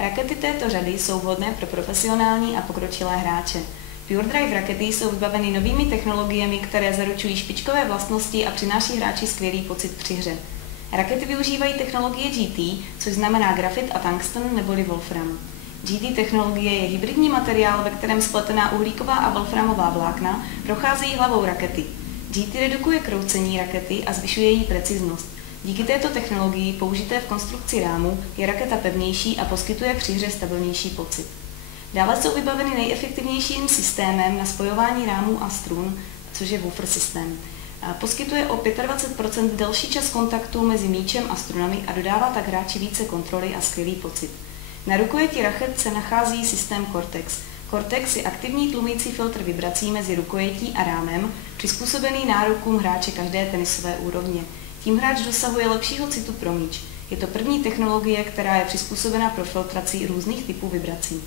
Rakety této řady jsou vhodné pro profesionální a pokročilé hráče. Pure Drive rakety jsou vybaveny novými technologiemi, které zaručují špičkové vlastnosti a přináší hráči skvělý pocit při hře. Rakety využívají technologie GT, což znamená grafit a tungsten neboli wolfram. GT technologie je hybridní materiál, ve kterém spletená uhlíková a wolframová vlákna procházejí hlavou rakety. GT redukuje kroucení rakety a zvyšuje její preciznost. Díky této technologii použité v konstrukci rámu je raketa pevnější a poskytuje při hře stabilnější pocit. Dále jsou vybaveny nejefektivnějším systémem na spojování rámů a strun, což je woofer systém. Poskytuje o 25% delší čas kontaktu mezi míčem a strunami a dodává tak hráči více kontroly a skvělý pocit. Na rukojeti raket se nachází systém Cortex. Cortex je aktivní tlumící filtr vibrací mezi rukojetí a rámem, přizpůsobený nárokům hráče každé tenisové úrovně. Tím hráč dosahuje lepšího citu pro míč. Je to první technologie, která je přizpůsobena pro filtraci různých typů vibrací.